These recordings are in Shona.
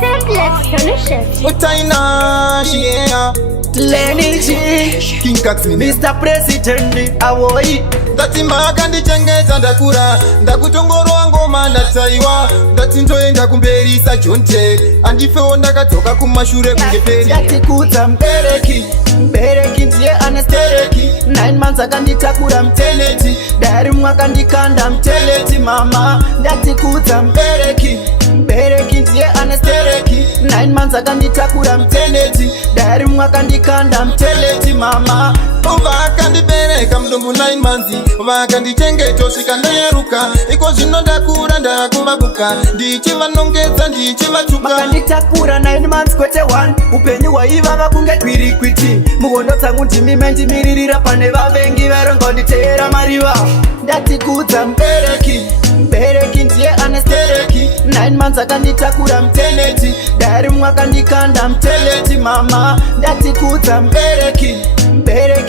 Simplex Solutions. Utaina shia Lenny G, King Kax Mr. President, awoi. Ndati makandichengeta ndakura ndakutongorowa ngoma ndataiwa ndati ndoenda kumberisa jonte andifewo ndakadzoka kumashure kunge peri Ndatikudza mbereki ndiye anestereki 9 months akanditakura mteneti dari mwakandikanda mteleti mama. Ndatikudza mbereki ndiye anestereki 9 months akanditakura mteneti dari mwakandikanda mteleti mama. vakandibereka mudumbu 9 months vakandichengeta svika ndayeruka iko zvino ndakura ndakuvabuka ndichivanongedza ndichivatsvuka. Vakanditakura 9 months kwete 1 upenyu hwaivava kunge kwirikwiti muhondo dzangu ndimime ndimiririra pane vavengi varongonditeera mariva. Ndatikudza mbereki ndiye anestereki 9 months akanditakura mteneti dari mwakandikanda mteleti mama. Ndatikudza mbereki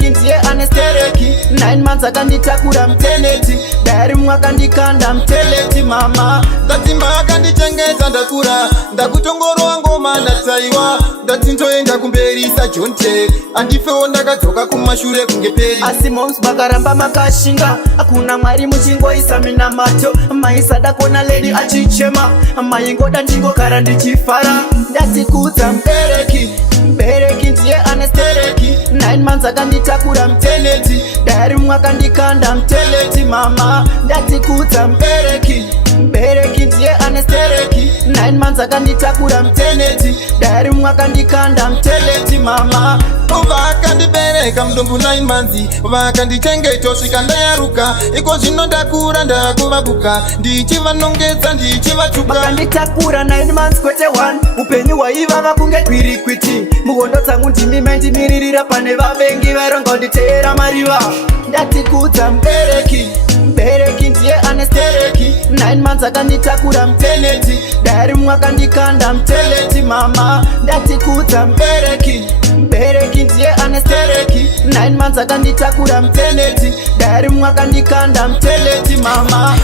ndiye anestereki 9 months akanditakura mteneti dari mwakandikanda mteleti mama. Ndati makandichengeta ndakura ndakutongorowa ngoma ndataiwa ndati ndoenda kumberisa jonte andifewo ndakadzoka kumashure kunge peri. Asi moms bakaramba makashinga hakuna mwari muchingoisa minamato maisada kuona ledi achichema maingoda ndingogara ndichifara. Ndatikudza mbereki ndiye anestereki 9 months akanditakura mteneti dari mwakandikanda mteleti mama. Ndatikudza mbereki ndiye anestereki 9 months akanditakura mteneti dari mwakandikanda mteleti mama. vakandibereka mudumbu 9 months vakandichengeta svika ndayaruka iko zvino ndakura ndakuvabuka ndichivanongedza ndichivatsvuka. Vakanditakura 9 months kwete 1 upenyu hwaivava kunge kwirikwiti muhondo dzangu ndimime ndimiririra pane vavengi varongonditeera mariva. Ndatikudza mbereki ndiye anestereki 9 months akanditakura mteneti dari mwakandikanda mteleti mama. Ndatikudza mbereki ndiye anestereki 9 months akanditakura mteneti dari mwakandikanda mteleti mama.